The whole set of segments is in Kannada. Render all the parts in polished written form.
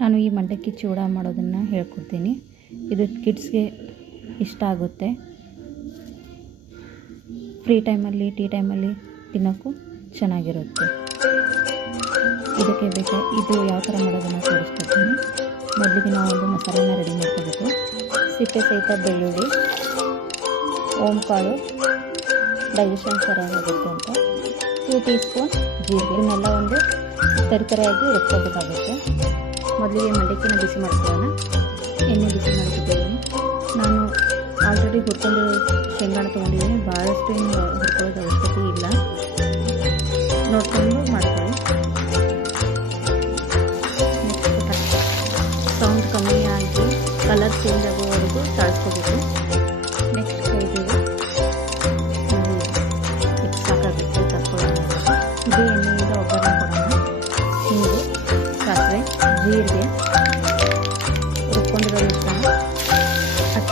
ನಾನು ಈ ಮಂಡಕ್ಕಿ ಚೂಡ ಮಾಡೋದನ್ನು ಹೇಳ್ಕೊಡ್ತೀನಿ. ಇದು ಕಿಡ್ಸ್ಗೆ ಇಷ್ಟ ಆಗುತ್ತೆ. ಫ್ರೀ ಟೈಮಲ್ಲಿ, ಟೀ ಟೈಮಲ್ಲಿ ತಿನ್ನೋಕ್ಕೂ ಚೆನ್ನಾಗಿರುತ್ತೆ. ಇದಕ್ಕೆ ಇದು ಯಾವ ಥರ ಮಾಡೋದನ್ನು ತೋರಿಸ್ಕೊಡ್ತೀನಿ. ಮೊದಲಿಗೆ ನಾವು ಒಂದು ಮಸಾಲೆನ ರೆಡಿ ಮಾಡ್ಕೋಬೇಕು. ಸಿಪ್ಪೆ ಸಹಿತ ಬೆಳ್ಳುಳ್ಳಿ, ಓಂಕಾಳು ಡೈಜೆಷನ್ ಸರಿಯಾಗುತ್ತೆ ಅಂತ, 2 ಟೀ ಸ್ಪೂನ್ ಜೀರಿಗೆ, ಇವನ್ನೆಲ್ಲ ಒಂದು ತರಿತರಿಯಾಗಿ ರುಬ್ಕೋಬೇಕಾಗುತ್ತೆ. ಮೊದಲಿಗೆ ಮಂಡಕ್ಕಿನ ಬಿಸಿ ಮಾಡ್ಕೊಳ್ಳೋಣ. ಎಣ್ಣೆ ಬಿಸಿ ಮಾಡ್ಕೊತಿದ್ದೀನಿ. ನಾನು ಆಲ್ರೆಡಿ ಹುರ್ಕೊಂಡು ಶೇಂಗಾನ ತೊಗೊಂಡಿದ್ದೀನಿ. ಭಾಳಷ್ಟು ಏನು ಹುರ್ಕೊಳ್ಳೋದು ಅವಶ್ಯಕತೆ ಇಲ್ಲ, ನೋಡ್ಕೊಂಡು ಮಾಡ್ಕೊಳ್ಳಿ. ನೆಕ್ಸ್ಟ್ ಸೌಂಡ್ ಕಮ್ಮಿ ಆಗಿ ಕಲರ್ ಚೇಂಜ್ ಆಗೋವರೆಗೂ ಸಾಳಿಸ್ಕೋಬೇಕು. ನೆಕ್ಸ್ಟ್ ಇದು ಸಾಕಾಗುತ್ತೆ ತಕ್ಕೊಳ್ಳೋಣ. ಇದೇ ಎಣ್ಣೆಯಿಂದ ಒಗ್ಗರಣೆ ಕೊಡೋಣ. ಹಿಂಗು, ಸಾಸಿವೆ, ಜೀರಿಗೆ, ರುಬ್ಕೊಂಡಿರೋ ಮಿಶ್ರಣ,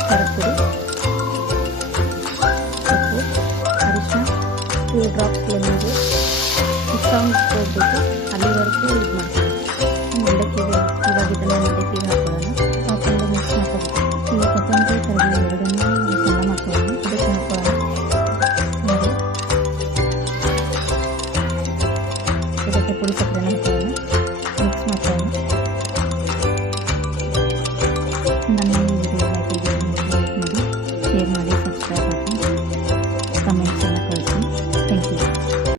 ಖಾರದ ಪುಡಿ, ಉಪ್ಪು, ಅರಿಶಿನ, 2 ಡ್ರಾಪ್ಸ್ ಲೆಮನ್ ಜ್ಯೂಸ್. ಸೌಂಡ್ ಹೋಗ್ಬೇಕು ಅಲ್ಲಿವರೆಗೂ ಇದು ಮಾಡ್ತೀವಿ. ಮಂಡಕ್ಕಿಗೆ ಇವಾಗ ಇದನ್ನು ಮಂಡಕ್ಕಿಗೆ ಹಾಕಿ